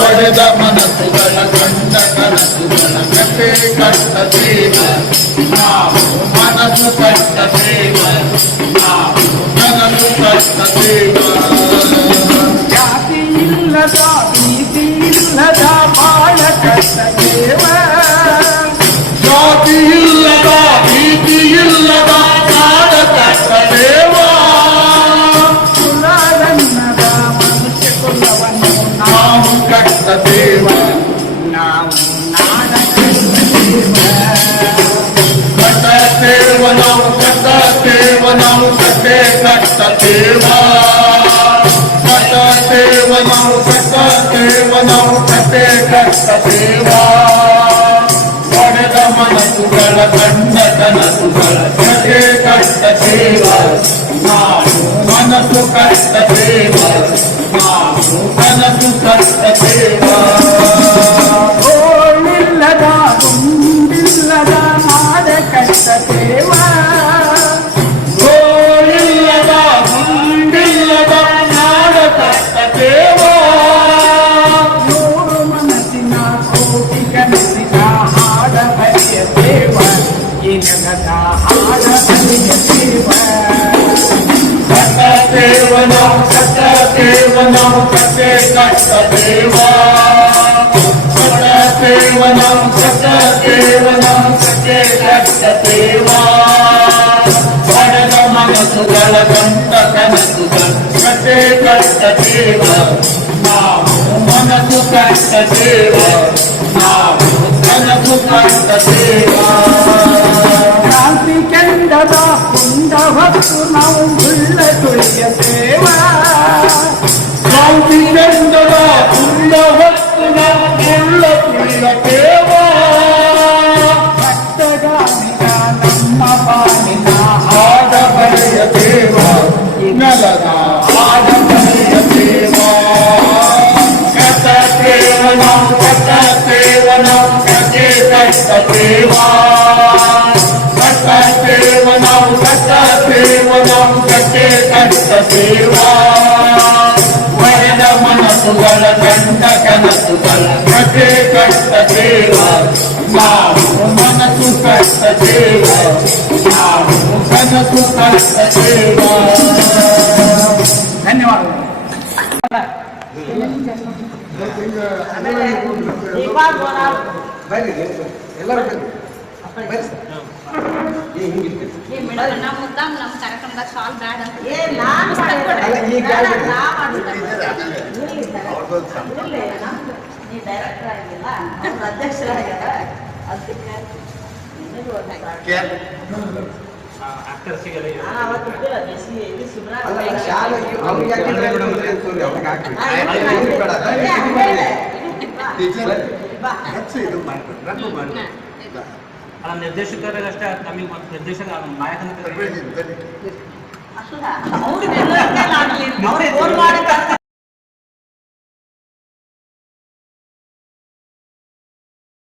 ಒಡೆದ ಮನಸ್ಸುಗಳ ಕಂಡ ಕನಸುಗಳ ಕತೆ ಕಟ್ಟ ದೇವ ನಾವು ಮನಸ್ಸು ಕಟ್ಟ ದೇವ ನಾವು ಮನಸ್ಸು ಕಟ್ಟ ದೇವ ಜಾತಿ ಇಲ್ಲದ ನೀತಿ ಇಲ್ಲದ ಬಾಳ ಕಟ್ಟ ದೇವ ಜಾತಿ ಇಲ್ಲದ ಭೀತಿ ಇಲ್ಲದ ಕಾಡ ಕಟ್ಟ ದೇವ ಕುಲರನ್ನದ ಮನುಷ್ಯ ಕುಲವನ್ನು ನಾವು ಕಟ್ಟ ದೇವ ನಾವು ನಾಡ ದೇವ ಕಟ್ಟತೇವ ನಾವು ಕಟ್ಟತೇವ ನಾವು ಕಟ್ಟೆ ಕಟ್ಟತೇವ ಕಟ್ಟತೇವ ನಾವು ಕಟ್ಟತೇವ ನಾವು ಕಟ್ಟೆ ಕಟ್ಟತೇವ ಒಡೆದ ಮನಸ್ಸುಗಳ ಕಂಡ ಕನಸುಗಳ ಕಟ್ಟೆ ಕಟ್ಟತೇವ ನಾವು ಮನಸ್ಸು ಕಟ್ಟತೇವ ನಾವು ಕನಸು ಕಟ್ಟತೇವ ಗೋಳಿಲ್ಲದ ಗುಂಡಿಲ್ಲದ ನಾಡ ಕಟ್ಟ ದೇವ ಗೋಳಿಲ್ಲದ ಗುಂಡಿಲ್ಲದ ನಾಡ ಕಟ್ಟ ದೇವ ನೂರು ಮನಸ್ಸಿನ ಕೋಟಿ ಕನಸಿನ ಹಾಡ ಬರೆಯ ದೇವ ಇನಗದ ಹಾಡ ಬರೆಯ ದೇವ ಕಟ್ಟತೇವ ನಾವು ಕಟ್ಟತೇವ ನಾವು ಕಟ್ಟೆ ಕಟ್ಟತೇವ ಕಟ್ಟತೇವ ನಾವು ಕಟ್ಟತೇವ ನಾವು ಕಟ್ಟೆ ಕಟ್ಟತೇವ ಒಡೆದ ಮನಸ್ಸುಗಳ ಕಂಡ ಕನಸುಗಳ ಕಟ್ಟೆ ಕಟ್ಟತೇವ ನಾವು ಮನಸ್ಸು ಕಟ್ಟತೇವ ನಾವು ಕನಸು ಕಟ್ಟತೇವ ಕ್ರಾಂತಿ ಕೆಂಡದ ಕುಂಡ ಹೊತ್ತು ನಾವು ಉಳ್ಳ ತುಳಿಯ ದೇವ ಕ್ರಾಂತಿ ಚಂದದ ತುಂಬ ಹೊತ್ತು ನಾವು ಉಳ್ಳ ತುಳಿಯ ದೇವ ಭಕ್ತಗಾಮಿಗ ನಮ್ಮ ಬಾಳಿನ ಆದ ಬರೆಯ ದೇವ ನೆಲದ ಆದ ಬರೆಯ ದೇವ ಕಟ್ಟತೇವ ನಾವು ಕಟ್ಟತೇವ ನಾವು ಕಟ್ಟೆ ಕಟ್ಟತೇವ ಕಟ್ಟತೇವ ನಾವು ಕಟ್ಟತೇವ ನಾವು ಕಟ್ಟೆ ಕಟ್ಟತೇವ ಒಡೆದ ಮನಸ್ಸುಗಳ ಕಂಡ ಕನಸುಗಳ ಕತೆ ಕಟ್ಟತೇವ ನಾವು ಮನಸ್ಸು ಕಟ್ಟತೇವ ನಾವು ಕನಸು ಕಟ್ಟತೇವ ಧನ್ಯವಾದಗಳು. ಮುದ್ದಾಮ್ ನಮ್ಮ ಕಾರ್ಯಕ್ರಮದಾಗ ಸಾಲ್ ಬ್ಯಾಡ ಅಂತ ನಿರ್ದೇಶಕರಿಗಷ್ಟೇ ತಮಗೆ ಮತ್ತು ನಿರ್ದೇಶಕ ನಾಯಕನ